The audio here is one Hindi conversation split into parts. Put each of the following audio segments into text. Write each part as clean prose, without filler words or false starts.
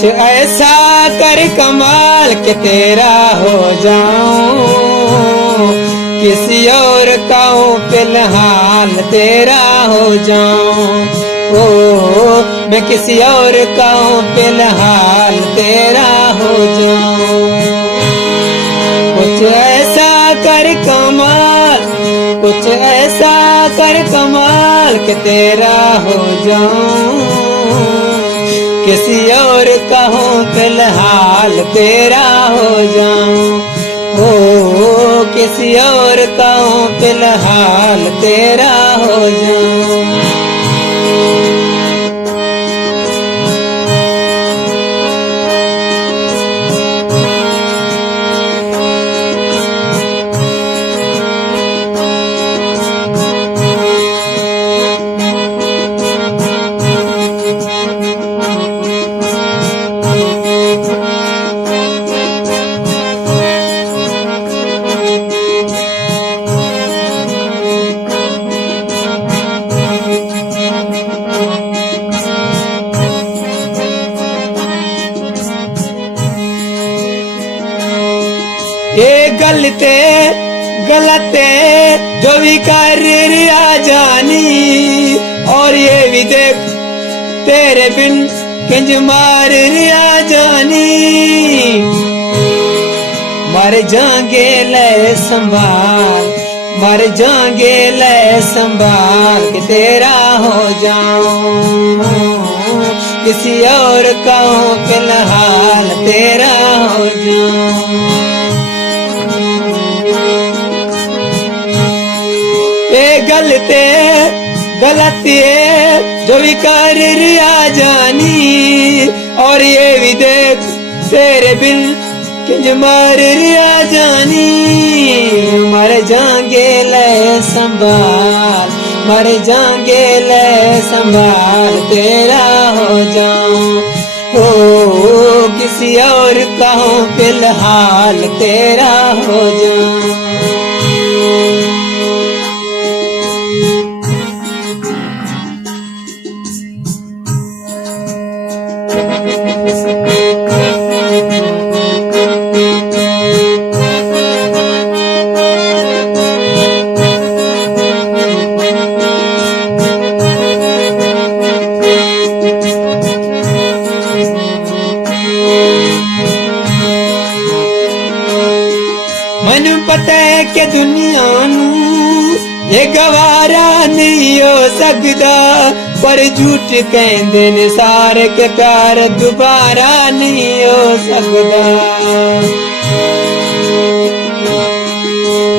कुछ ऐसा कर कमाल के तेरा हो जाऊं, किसी और का हूँ फिलहाल तेरा हो जाऊं। ओ मैं किसी और का हूँ फिलहाल तेरा हो जाऊं। कुछ ऐसा कर कमाल, कुछ ऐसा कर कमाल के तेरा हो जाऊं, किसी और का हूँ फिलहाल तेरा हो जाऊं। ओ किसी और का हूँ फिलहाल तेरा हो जाऊं। ये गलते गलते जो भी कर रिया जानी, और ये भी देख तेरे बिन किंज मार रिया जानी। मर जाएंगे ले संभाल, मर जाएंगे ले संभाल के तेरा हो जाऊं, किसी और का हूँ फिलहाल तेरा हो जाऊं। गलते गलती जो भी कर रिया जानी, और ये भी देख तेरे बिन किंज मार रिया जानी। मर जाएंगे ले संभाल, मर जाएंगे ले संभाल तेरा हो जाऊं। ओ किसी और का हूँ फिलहाल तेरा हो जाऊं। मैनू पता है कि दुनिया ये गवारा नहीं हो सकता, पर झूठ कहंदे ने सारे के प्यार दोबारा नहीं हो सकता।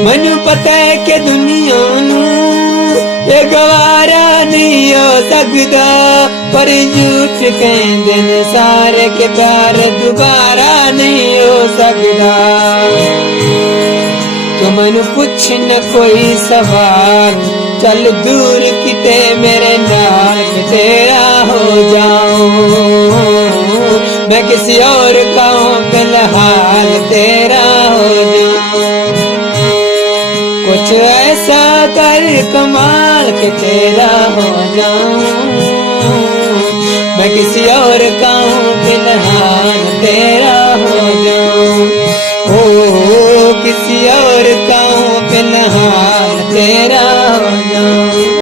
मैनू पता है कि दुनिया ये गवारा नहीं हो सकता, पर झूठ कहंदे ने सारे के प्यार दोबारा नहीं हो सकता। तो मैनू पूछ न कोई सवाल, चल दूर किते मेरे नाल के तेरा हो जाऊं, मैं किसी और का हूँ फिलहाल तेरा हो जाऊं। कुछ ऐसा कर कमाल के तेरा हो जाऊं, मैं किसी और का हूँ फिलहाल तेरा हो जाऊं। ओ किसी और का हूँ फिलहाल तेरा